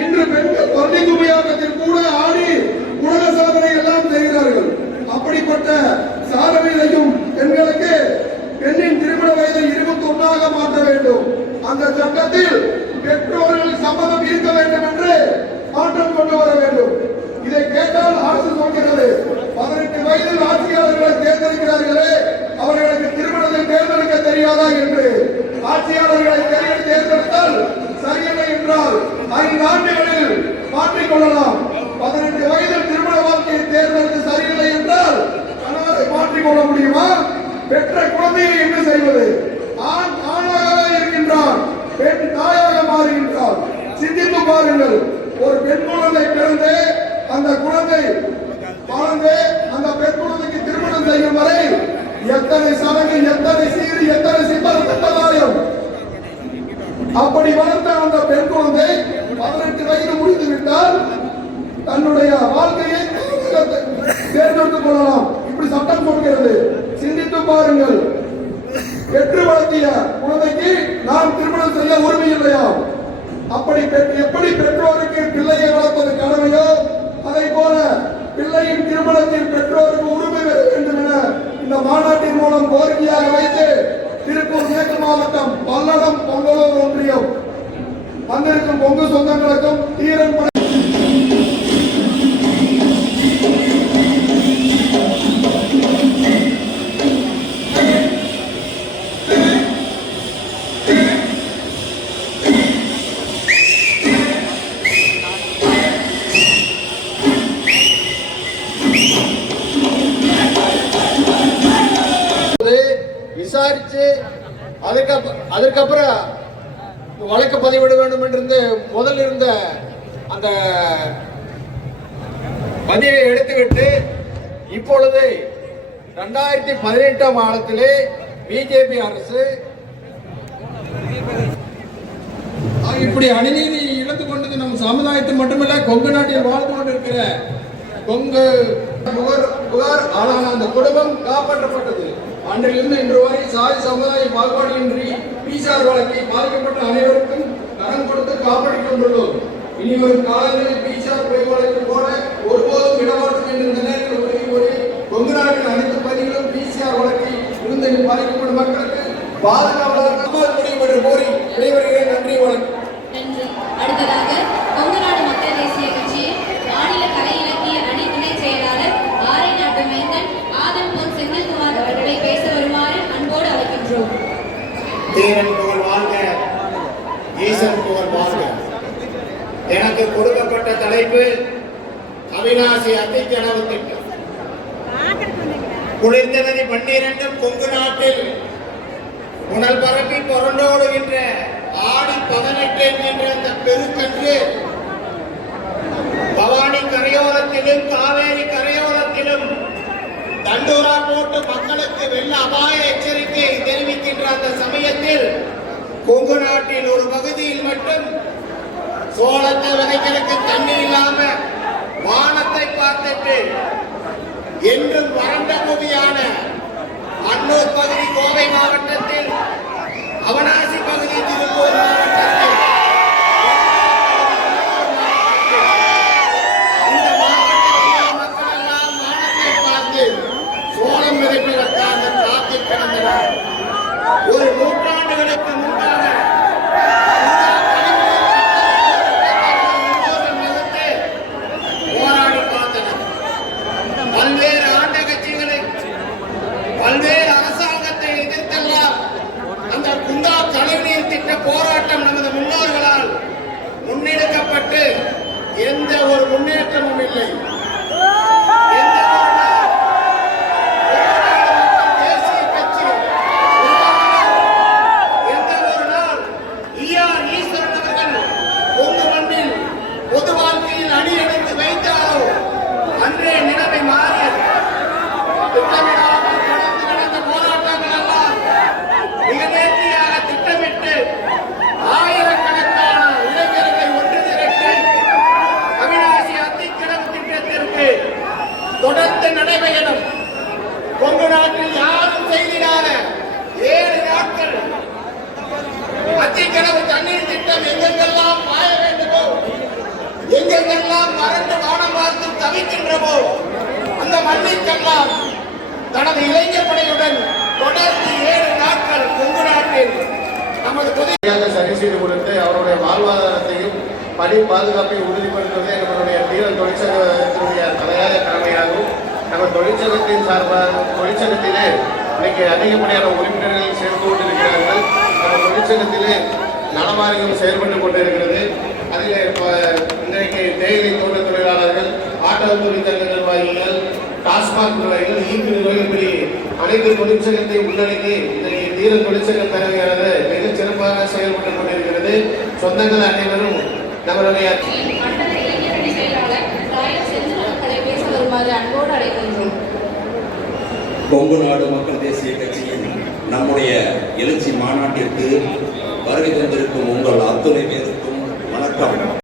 இன்று பெண்கள் தொல்லை குமையாட்டத்தில் கூட ஆடி உலக சாதனை எல்லாம் செய்கிறார்கள். அப்படிப்பட்ட சாதனை செய்யும் பெண்களுக்கு பெண்ணின் திருமண வயதை இருபத்தி ஒன்றாக மாற்ற வேண்டும். அந்த சட்டத்தில் பெற்றோர்கள் சம்மதம் இருக்க வேண்டும் என்று மாற்றம் கொண்டு வர வேண்டும். இதை கேட்டால் அரசு சொல்கிறது பதினெட்டு வயதில் ஆட்சியாளர்களை தேர்ந்தெடுக்கிறார்களே அவர்களுக்கு திருமணத்தை தேர்ந்தெடுக்க தெரியாதா என்று? ஆட்சியாளர்களை சரியில்லை என்றால் ஐந்து ஆண்டுகளில் மாற்றிக் கொள்ளலாம். பதினெட்டு வயதில் திருமண வாழ்க்கையை தேர்ந்தெடுத்து சரியில்லை என்றால் கணவரை மாற்றிக் கொள்ள முடியுமா? பெற்ற குழந்தையை என்ன செய்வது? ஆண் ஆணாக இருக்கின்றான் பெண் தாயாக மாறுகின்றார் சிந்தித்து பாருங்கள் ஒரு பெண் குழந்தை பிறந்து அந்த குழந்தை வாழ்ந்து அந்த பெண் குழந்தைக்கு திருமணம் செய்யும் வரை எத்தனை சடங்கு எத்தனை சீறு எத்தனை சிப்பல் அப்படி வளர்ந்த அந்த பெண் குழந்தை பதினெட்டு வயது முடித்து விட்டால் தன்னுடைய வாழ்க்கையை தேர்ந்தெடுத்துக் கொள்ளலாம். இப்படி சட்டம் சொல்கிறது சிந்தித்து பாருங்கள். பெற்று வளர்த்திய குழந்தைக்கு நாம் திருமணம் செய்ய உரிமை இல்லையா? அப்படி எப்படி பெற்றோருக்கு பிள்ளையை வளர்ப்பது கடமையோ? அதை போல பிள்ளையின் திருமணத்தில் பெற்றோருக்கு உரிமை பெற வேண்டும் என இந்த மாநாட்டின் மூலம் கோரிக்கையாக வைத்து திருப்பூர் மேற்கு மாவட்டம் பல்லடம் பொங்கலூர் ஒன்றியம் வந்திருக்கும் பொங்கு சொந்தங்களுக்கும் தீரன் விசாரிச்சு அதுக்கு அதுக்கப்புறம் வழக்கு பதிவிட வேண்டும் என்று முதல் இருந்த அந்த பதிவை எடுத்துவிட்டு இப்பொழுது ரெண்டாயிரத்தி பதினெட்டாம் ஆண்டத்திலே பிஜேபி அரசு இப்படி அநீதி இழந்து கொண்டது நம் சமுதாயத்தை மட்டுமல்ல கொங்கு நாட்டில் வாழ்ந்து கொண்டிருக்கிற கொங்கு புகார் புகார் ஆளான அந்த குடும்பம் காப்பாற்றப்பட்டது. அன்றிலிருந்து இன்று வரை சாதி சமுதாய பாகுபாடின்றி பிசார் வழக்கை பாதிக்கப்பட்ட அனைவருக்கும் கடன் கொடுத்து காப்பாற்றிக் கொண்டுள்ளோம் இனி வரும் காலங்களில் பிசார் பொய் வழக்கு போல ஒருபோதும் விடமாட்டோம் என்று இந்த நேரத்தில் உறுதி கூறி கொங்கு நாட்டின் அனைத்து பகுதிகளும் பிசிஆர் வழக்கை விழுந்ததில் பாதிக்கப்படும் மக்களுக்கு பாதுகாப்பு எனக்கு கொடுக்கப்பட்ட தலைப்பு அவிநாசி அத்திக்கனவு திட்டம். குளிர்ந்தனதி பன்னிரண்டும் கொங்கு நாட்டில் உணல் பரப்பி புரண்டோடுகின்ற ஆடி பதினெட்டு என்கின்ற அந்த பெருக்கன்று பவானி கரையோரத்திலும் காவேரி கரையோரத்திலும் தண்டோரா போட்டு மக்களுக்கு வெள்ள அபாய எச்சரிக்கை தெரிவிக்கின்ற அந்த சமயத்தில் கொங்கு நாட்டின் ஒரு பகுதியில் மட்டும் சோளத்தை விதைக்கிறதுக்கு தண்ணி இல்லாம வானத்தை பார்த்துட்டு என்றும் வறண்ட பூமியான அன்னூர் பகுதி கோவை மாவட்டத்தில் அவனாசி பகுதி திருப்பூர் மாவட்டத்தில் இந்த மாவட்டத்தில் மக்கள் எல்லாம் வானத்தை பார்த்து சோளம் விதைப்பதற்காக காத்து கிடந்தனர் ஒரு நூற்றாண்டுகளுக்கு இல்லை பணி பாதுகாப்பை உறுதிப்படுத்துவதே நம்மளுடைய வீரர் தொழிற்சங்கத்தினுடைய தலையாய கடமையாகும். நம்ம தொழிற்சங்கத்தின் சார்பாக தொழிற்சங்கத்திலே இன்னைக்கு அதிகப்படியான உறுப்பினர்கள் சேர்ந்து கொண்டிருக்கிறார்கள். நம்ம தொழிற்சங்கத்திலே நலமாரியம் செயல்பட்டு கொண்டிருக்கிறது. அதில் இப்போ இன்றைக்கு தேயிலை தோட்ட தொழிலாளர்கள் ஆட்டோ தொழிற்சங்க நிர்வாகிகள் டாஸ்மாக் நிர்வாகிகள் ஈபி நிர்வாகிகள் இப்படி அனைத்து தொழிற்சங்கத்தை உள்ளடக்கி இன்றைக்கு தீர தொழிற்சங்க பேரவையானது மிகச் சிறப்பாக செயல்பட்டு கொண்டிருக்கிறது. சொந்தங்கள் அனைவரும் நம்மளுடைய கொங்கு நாடு மக்கள் தேசிய கட்சியின் நம்முடைய எழுச்சி மாநாட்டிற்கு வருகை தந்திருக்கும் உங்கள் அத்துணை பேருக்கும் வணக்கம்.